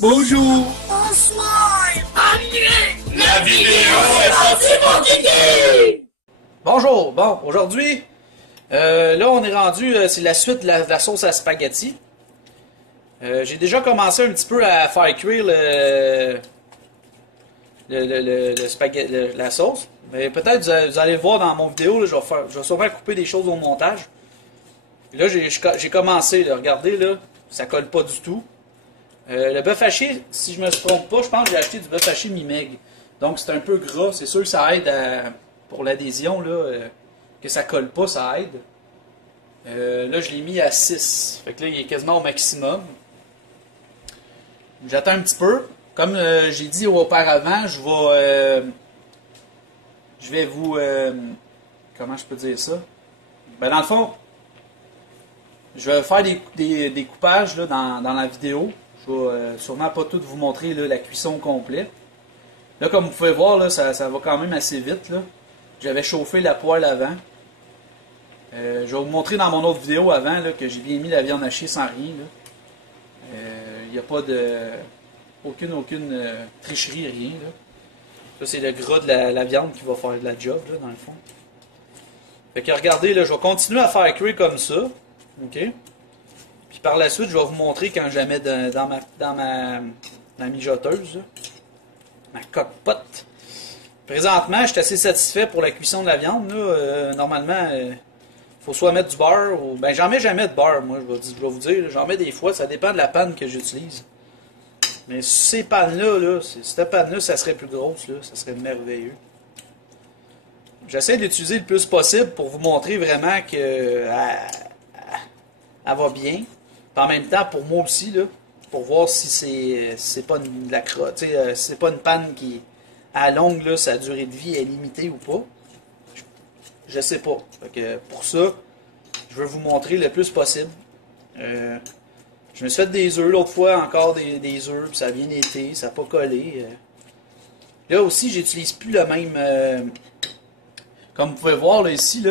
Bonjour. Bonsoir. Ennuyé. La vidéo est partie pour Kiki. Bonjour, bon, aujourd'hui, là on est rendu, c'est la suite de la sauce à spaghetti. J'ai déjà commencé un petit peu à faire cuire la sauce. Mais peut-être vous allez le voir dans mon vidéo, là, je vais sûrement couper des choses au montage. Et là j'ai commencé, là, regardez là, ça colle pas du tout. Le bœuf haché, si je me trompe pas, je pense que j'ai acheté du bœuf haché mi-meg. Donc c'est un peu gras, c'est sûr que ça aide pour l'adhésion, là, que ça colle pas, ça aide. Là je l'ai mis à 6, fait que là il est quasiment au maximum. J'attends un petit peu. Comme j'ai dit auparavant, je vais vous... comment je peux dire ça? Ben dans le fond, je vais faire des coupages là, dans la vidéo. Je vais sûrement pas tout vous montrer là, la cuisson complète. Là, comme vous pouvez voir, là, ça va quand même assez vite. J'avais chauffé la poêle avant. Je vais vous montrer dans mon autre vidéo avant là, que j'ai bien mis la viande hachée sans rien. Il n'y a pas de... aucune tricherie, rien. Là. Ça, c'est le gras de la viande qui va faire de la job, là, dans le fond. Fait que regardez, là, je vais continuer à faire cuire comme ça. OK? Puis par la suite, je vais vous montrer quand je la mets dans ma mijoteuse. Là. Ma coque-pote. Présentement, je suis assez satisfait pour la cuisson de la viande. Là. Normalement, il faut soit mettre du beurre ou... Ben, j'en mets jamais de beurre, moi, je vais vous dire. J'en mets des fois, ça dépend de la panne que j'utilise. Mais ces pannes-là, cette panne-là, ça serait plus grosse, là, ça serait merveilleux. J'essaie d'utiliser le plus possible pour vous montrer vraiment que elle va bien. Puis en même temps, pour moi aussi, là, pour voir si c'est pas de la crotte, si c'est pas une panne qui, à longue, là, sa durée de vie est limitée ou pas. Je sais pas. Fait que pour ça, je veux vous montrer le plus possible. Je me suis fait des œufs l'autre fois, encore des œufs, puis ça a bien été, ça n'a pas collé. Là aussi, j'utilise plus le même... comme vous pouvez voir là, ici,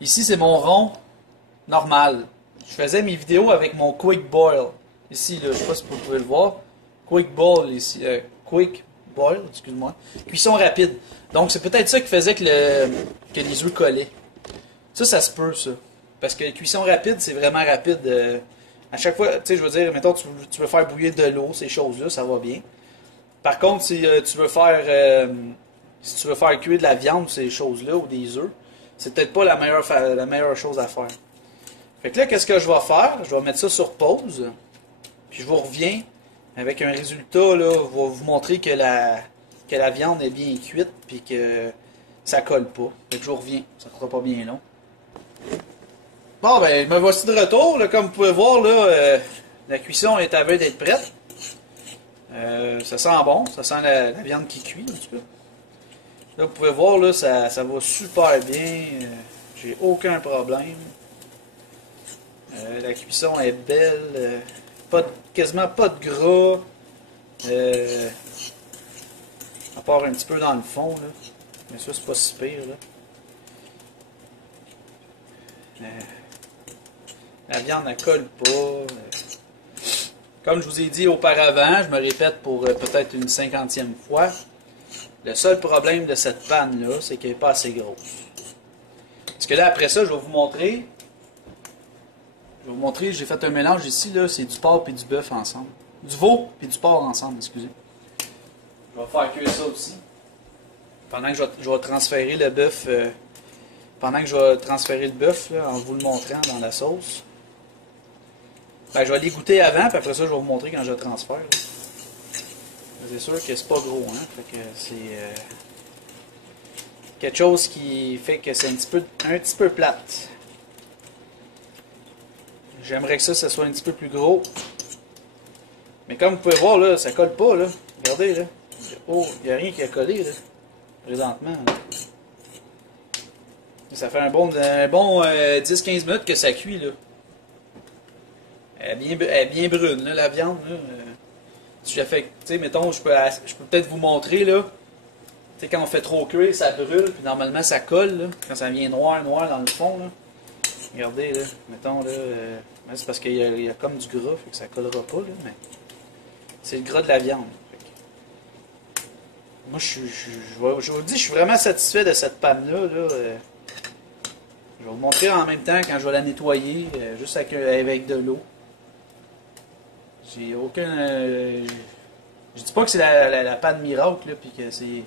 c'est mon rond normal. Je faisais mes vidéos avec mon Quick Boil. Ici, là, je ne sais pas si vous pouvez le voir. Quick Boil, ici. Quick Boil, excuse-moi. Cuisson rapide. Donc, c'est peut-être ça qui faisait que les œufs collaient. Ça se peut, ça. Parce que la cuisson rapide, c'est vraiment rapide. À chaque fois, tu sais, je veux dire, mettons, tu veux faire bouillir de l'eau, ces choses-là, ça va bien. Par contre, si tu veux faire cuire de la viande, ces choses-là, ou des œufs, c'est peut-être pas la meilleure chose à faire. Fait que là, qu'est-ce que je vais faire? Je vais mettre ça sur pause, puis je vous reviens avec un résultat, là, je vais vous montrer que la viande est bien cuite, puis que ça colle pas. Fait que je vous reviens, ça ne sera pas bien long. Bon, ben, me voici de retour. Là, comme vous pouvez voir, là, la cuisson est à veille d'être prête. Ça sent bon, ça sent la viande qui cuit un petit peu. Là, vous pouvez voir, là, ça va super bien. J'ai aucun problème. La cuisson est belle. Quasiment pas de gras. À part un petit peu dans le fond. Là. Mais ça, c'est pas si pire. Là. La viande ne colle pas. Comme je vous ai dit auparavant, je me répète pour peut-être une 50e fois, le seul problème de cette panne-là, c'est qu'elle n'est pas assez grosse. Parce que là, après ça, je vais vous montrer. J'ai fait un mélange ici, là, c'est du porc et du bœuf ensemble. Du veau et du porc ensemble, excusez. Je vais faire cuire ça aussi. Pendant que je vais transférer le bœuf... pendant que je vais transférer le bœuf, là, en vous le montrant dans la sauce. Ben, je vais les goûter avant, puis après ça, je vais vous montrer quand je le transfère. C'est sûr que c'est pas gros, hein. Fait que c'est quelque chose qui fait que c'est un petit peu plate. J'aimerais que ça soit un petit peu plus gros. Mais comme vous pouvez voir, là, ça colle pas, là. Regardez, là. Oh, il n'y a rien qui a collé, là. Présentement, là. Ça fait un bon 10-15 minutes que ça cuit, là. Elle est bien brune, là, la viande, là. Si j'ai fait, tu sais, mettons, je peux peut-être vous montrer, là. Tu sais, quand on fait trop cuire, ça brûle, puis normalement, ça colle, là. Quand ça vient noir dans le fond, là. Regardez, là, mettons, là, c'est parce qu'il y a comme du gras, fait que ça collera pas, là, mais... c'est le gras de la viande. Moi, je vous le dis, je suis vraiment satisfait de cette panne-là. Là. Je vais vous montrer en même temps quand je vais la nettoyer, juste avec de l'eau. J'ai aucun... je dis pas que c'est la panne miracle, là, puis que c'est...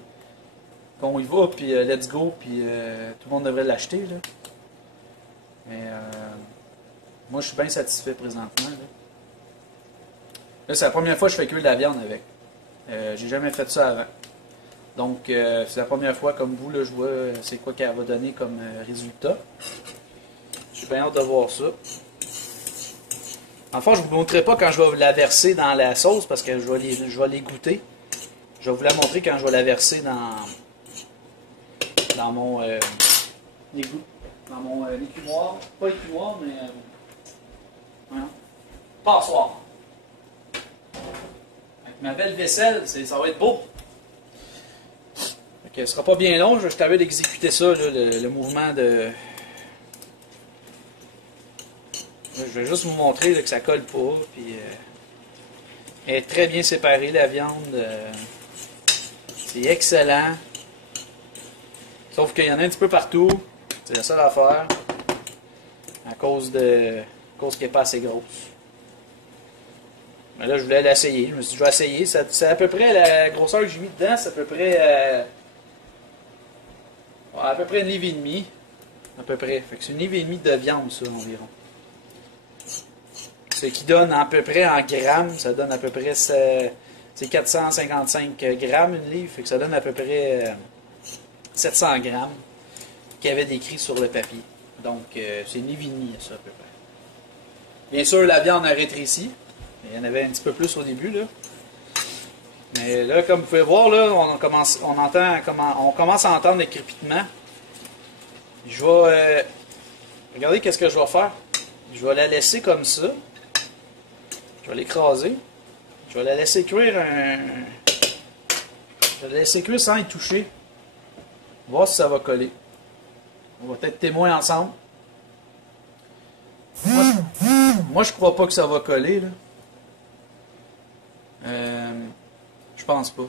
qu'on y va, puis let's go, puis tout le monde devrait l'acheter. Là. Mais moi, je suis bien satisfait présentement. Là, c'est la première fois que je fais cuire de la viande avec. J'ai jamais fait ça avant. Donc, c'est la première fois, comme vous, là, je vois c'est quoi qu'elle va donner comme résultat. Je suis bien hâte de voir ça. Enfin, je ne vous montrerai pas quand je vais la verser dans la sauce, parce que je vais les goûter. Je vais vous la montrer quand je vais la verser dans mon égout. Dans mon écumoire. Pas écumoire, mais... passoire. Avec ma belle vaisselle, ça va être beau. Ce ne sera pas bien long, je t'avais d'exécuter ça, là, le mouvement de... Je vais juste vous montrer là, que ça colle pas, puis elle est très bien séparée la viande, c'est excellent, sauf qu'il y en a un petit peu partout, c'est la seule affaire, à cause qu'elle n'est pas assez grosse. Mais là je voulais l'essayer, je me suis dit je vais essayer, c'est à peu près la grosseur que j'ai mis dedans, c'est à peu près... à peu près 1,5 livre, à peu près. Fait que c'est 1,5 livre de viande, ça, environ. Ce qui donne à peu près en grammes, ça donne à peu près, c'est 455 grammes, une livre, fait que ça donne à peu près 700 grammes qu'il y avait décrit sur le papier. Donc, c'est 1,5 livre, ça, à peu près. Bien sûr, la viande a rétréci. Il y en avait un petit peu plus au début, là. Mais là, comme vous pouvez voir, là, on commence à entendre le crépitement. Je vais... regardez qu'est-ce que je vais faire. Je vais la laisser comme ça. Je vais l'écraser. Je vais la laisser cuire Je vais la laisser cuire sans y toucher. Voir si ça va coller. On va être témoins ensemble. Moi, je crois pas que ça va coller, là. Je pense pas.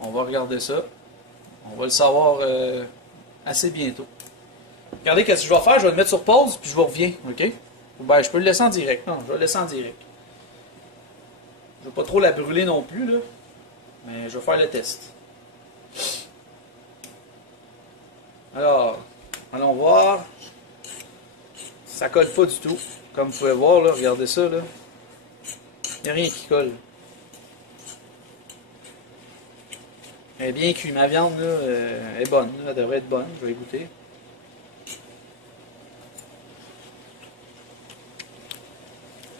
On va regarder ça. On va le savoir assez bientôt. Regardez qu'est-ce que je vais faire. Je vais le mettre sur pause, puis je vous reviens. OK? Ben, je peux le laisser en direct. Non, je vais le laisser en direct. Je ne vais pas trop la brûler non plus, là. Mais je vais faire le test. Alors, allons voir. Ça colle pas du tout. Comme vous pouvez voir, là, regardez ça, là. Il n'y a rien qui colle. Elle est bien cuite. Ma viande là, est bonne. Là. Elle devrait être bonne. Je vais y goûter.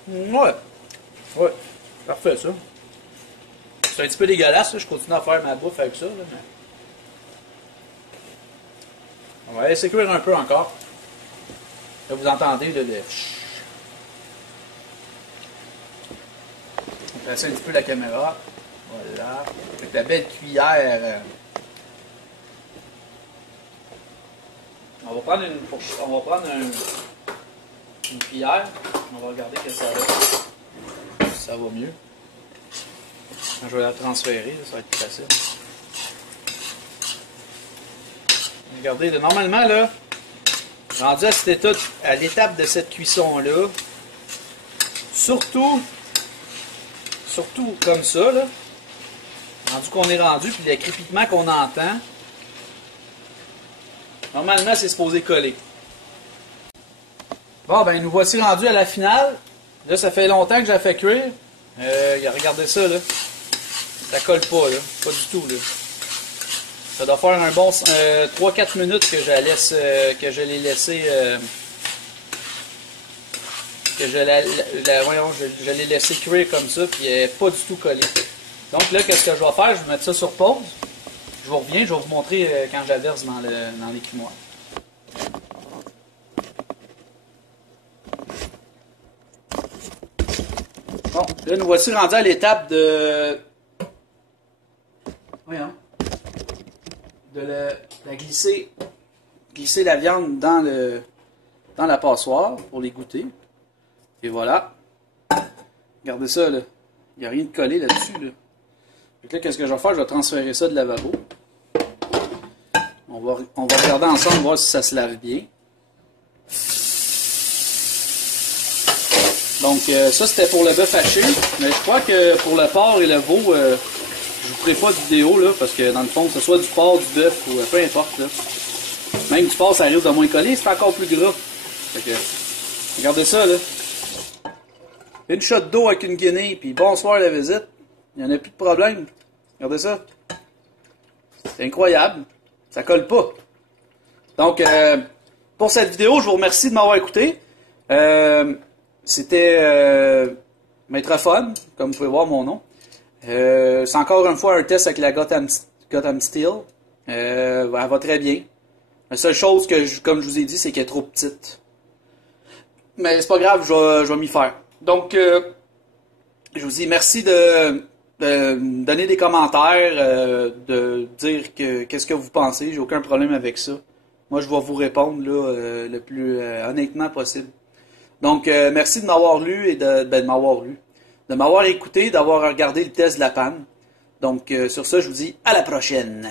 Ouais. Ouais. Parfait ça. C'est un petit peu dégueulasse. Là. Je continue à faire ma bouffe avec ça. Là, mais... on va laisser cuire un peu encore. Là, vous entendez là, le... On va passer un petit peu la caméra. Voilà. Avec la belle cuillère. On va prendre une cuillère. On va regarder que ça va. Ça va mieux. Quand je vais la transférer, ça va être plus facile. Regardez, là, normalement, là, rendu à cet état, à l'étape de cette cuisson-là, surtout comme ça, là, rendu qu'on est rendu, puis le crépitement qu'on entend, normalement, c'est supposé coller. Bon, ben, nous voici rendus à la finale. Là, ça fait longtemps que j'ai fait cuire. Regardez ça, là. Ça colle pas, là. Pas du tout, là. Ça doit faire un bon 3-4 minutes que je l'ai laissé... je l'ai laissé cuire comme ça, puis elle n'est pas du tout collée. Donc là, qu'est-ce que je vais faire? Je vais mettre ça sur pause. Je vous reviens, je vais vous montrer quand je la verse dans l'écumoire. Bon, là, nous voici rendus à l'étape de... voyons. De la glisser la viande dans la passoire pour les goûter. Et voilà. Regardez ça, là. Il n'y a rien de collé là-dessus, là. Fait que là, qu'est-ce que je vais faire? Je vais transférer ça de lavabo. On va regarder ensemble, voir si ça se lave bien. Donc, ça, c'était pour le bœuf haché. Mais je crois que pour le porc et le veau, je vous ferai pas de vidéo, là, parce que dans le fond, que ce soit du porc, du bœuf, ou peu importe, là. Même du porc, ça risque de moins coller, c'est encore plus gras. Fait que, regardez ça, là. Une shot d'eau avec une guinée, puis bonsoir la visite. Il n'y en a plus de problème. Regardez ça. C'est incroyable. Ça colle pas. Donc, pour cette vidéo, je vous remercie de m'avoir écouté. C'était Maître Fun, comme vous pouvez voir mon nom. C'est encore une fois un test avec la Gotham Steel. Elle va très bien. La seule chose que, comme je vous ai dit, c'est qu'elle est trop petite. Mais c'est pas grave, je vais m'y faire. Donc, je vous dis merci de donner des commentaires, de dire qu'est-ce que vous pensez. J'ai aucun problème avec ça. Moi, je vais vous répondre là, le plus honnêtement possible. Donc, merci de m'avoir lu et de m'avoir écouté, d'avoir regardé le test de la panne. Donc, sur ça, je vous dis à la prochaine.